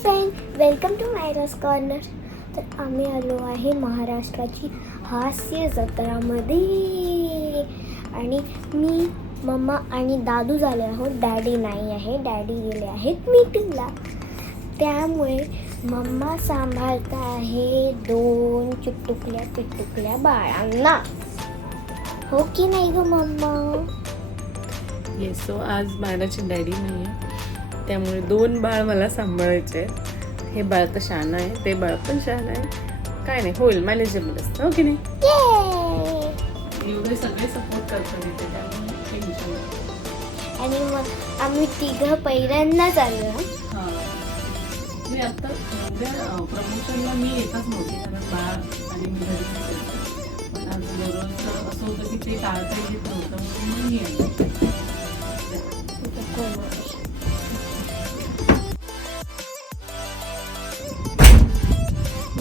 Friend welcome to Myra's corner तर आम्ही आलो आहे महाराष्ट्राची हास्य जत्रामध्ये. आणि मी मम्मा आणि दादू झाले आहोत. डॅडी नाही आहे. डॅडी गेले आहेत मीटिंगला त्यामुळे मम्मा सांभाळत आहे दोन चुटुकल्या पिटुकल्या बाळांना. हो की नाही ग मम्मा? येस सो आज बाळाची डॅडी नाही आहे त्यामुळे दोन बाळ मला सांभाळायचे. हे बाळ तर शहाणं आहे ते बाळ पण शहाणं आहे काय नाही होईल मॅनेजेबल असतं हो की नाही! एवढे सगळे सपोर्ट करतात इथे त्यामुळे टेन्शन नाही. आणि मग आम्ही तिघं पहिल्यांदाच आलो हं. मी आता प्रमोशनला मी येतच नव्हते कारण बाळ आणि मी घरी नसायचे. पण आज असं होतं की ते टाळता येत नव्हतं म्हणून मी आले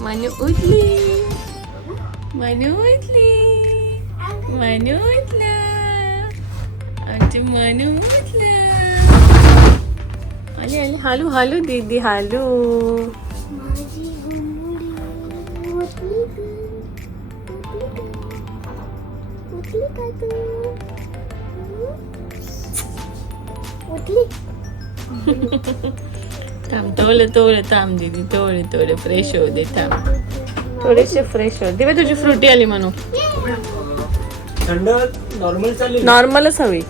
Manu Manuutli. Manu Udli. Manuutla. Manu Ali Ali halu halu didi halu. Udli. थांब तोले तोले थांब दीदी तोले तोले फ्रेश होऊ दे थांब थोडेसे फ्रेश हो दिवे तुझी फ्रुटी आली म्हणू थंड नॉर्मल चालेल नॉर्मलच हवी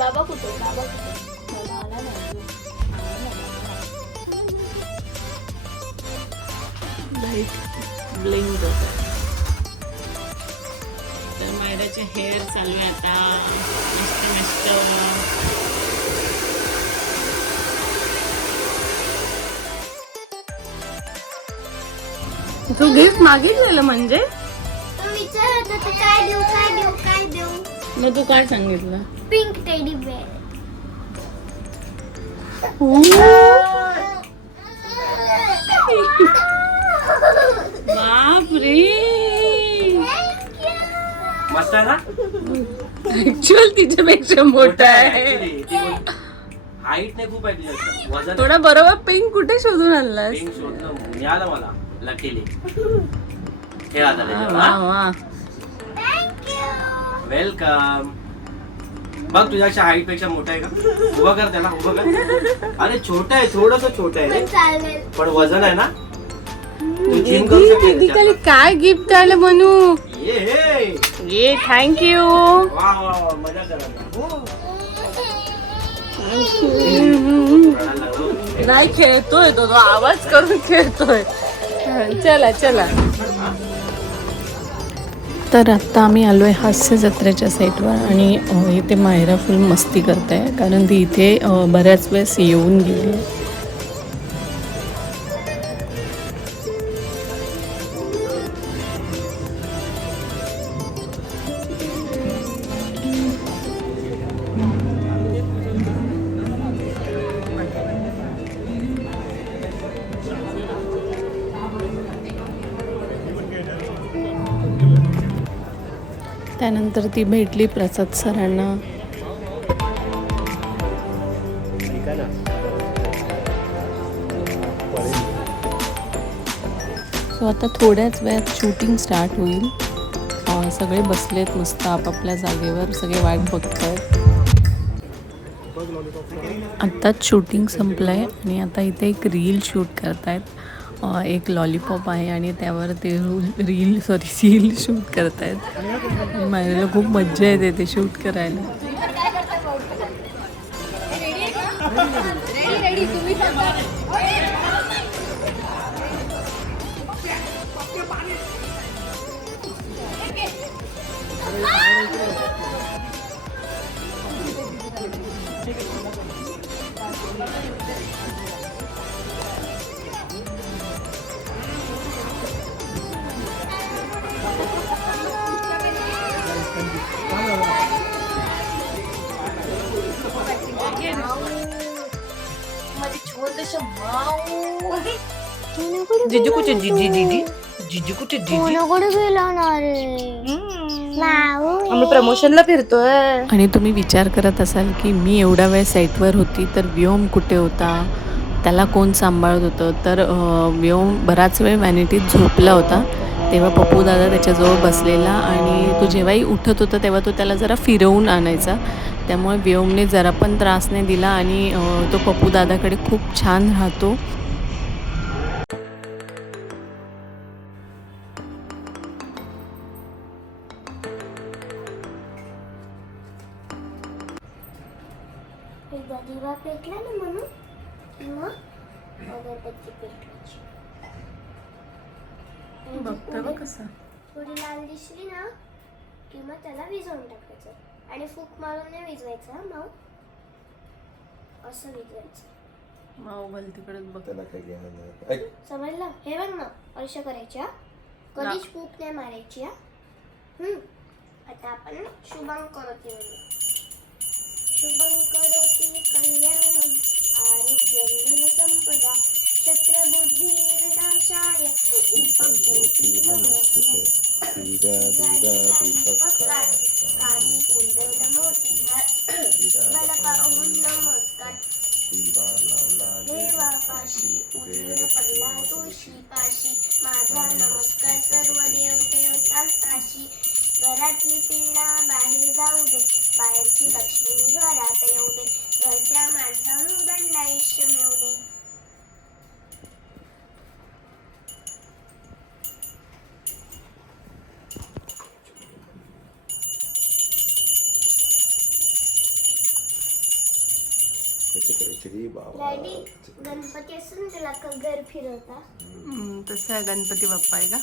बाबा कुठे बाबा कुठे बाबा आला नाही. लाइट होत तर मायराचे हेअर चालू आहे आता. मस्त मस्त. तू गिफ्ट मागितलेलं म्हणजे? तो विचारत होता काय देऊ काय देऊ काय देऊ मग तू काय सांगितलं? Pink teddy bear. मस्त आहे ना? ऍक्च्युअल तिच्यापेक्षा मोठा आहे. हाईट नाही खूप आहे वजन थोडा बरोबर पिंक कुठे शोधून आणलास? पिंक शोधलं. मिळालं मला. लकीली हे आता वा वा. वेलकम बघ तुझ्याच्या हाईटपेक्षा मोठा आहे का? उभं कर त्याला उभं कर. अरे छोटा आहे थोडस छोट आहे चालेल. पण वजन आहे ना? तू जिम करू शकते दीदी खाली त्याच्यात. काय गिफ्ट आलं म्हणू? ये हे. ये थँक्यू वा वा वा मजा करा. हो. रडायला लागलो. नाही खेळतोय तो तो आवाज करून खेळतोय. चला चला. तर आत्ता आम्ही आलो आहे हास्य जत्रेच्या साईटवर आणि इथे मायरा फुल मस्ती करत आहे कारण ती इथे बऱ्याच वेळेस येऊन गेली आहे. त्यानंतर ती भेटली प्रसाद सरांना. सो आता थोड्याच वेळात शूटिंग स्टार्ट होईल. सगळे बसलेत मस्त आपापल्या जागेवर सगळे वाट बघत आहेत आत्ताच शूटिंग संपलं आहे आणि आता इथे एक रील शूट करतायत. एक लॉलीपॉप आहे आणि त्यावर ते रील सॉरी सील शूट करतायत. मला खूप मज्जा येते ते शूट करायला. जिजू कुठे जिजी जिजी जिजू कुठे जिजी कोणाकडे गेला ना रे माऊ आम्ही प्रमोशनला फिरतोय आणि तुम्ही विचार करत असाल की मी एवढा वेळ साईटवर होती तर व्योम कुठे होता? त्याला कोण सांभाळत होतं? तर व्योम बराच वेळ व्हॅनिटीत झोपला होता. तेव्हा पप्पू दादा त्याच्याजवळ बसलेला आणि तो जेव्हाही उठत होता तेव्हा तो त्याला जरा फिरवून आणायचा. त्यामुळे व्योमने जरा पण त्रास नाही दिला आणि तो पप्पू दादाकडे खूप छान राहतो. अगरबत्ती पेटवायची आणि ती पुढे- कसं. थोडी लाल दिसली ना की मग त्याला विझवून टाकायचं. आणि फूक मारून नाही विझवायचं माऊ असं विझवायचं माऊ भलतीकडेच बघ. त्याला काही घेणं नाही. ऐक, समजलं? हे बघ ना अशा करायच्या कधीच फूक नाही मारायची हा. हम्म. आता आपण शुभं करोती मला पाहून नमस्कार दिवा लावला पडला तुळशी पाशी माझा नमस्कार सर्व देवतेवताशी घरातली पिढा बाहेर जाऊ दे. बाहेरची लक्ष्मी घरात येऊ दे. घरच्या माणसानं दंडायुष्य मिळू दे. रे बाबा. गणपती असून त्याला का घर फिरवता तसं गणपती बाप्पा आहे का?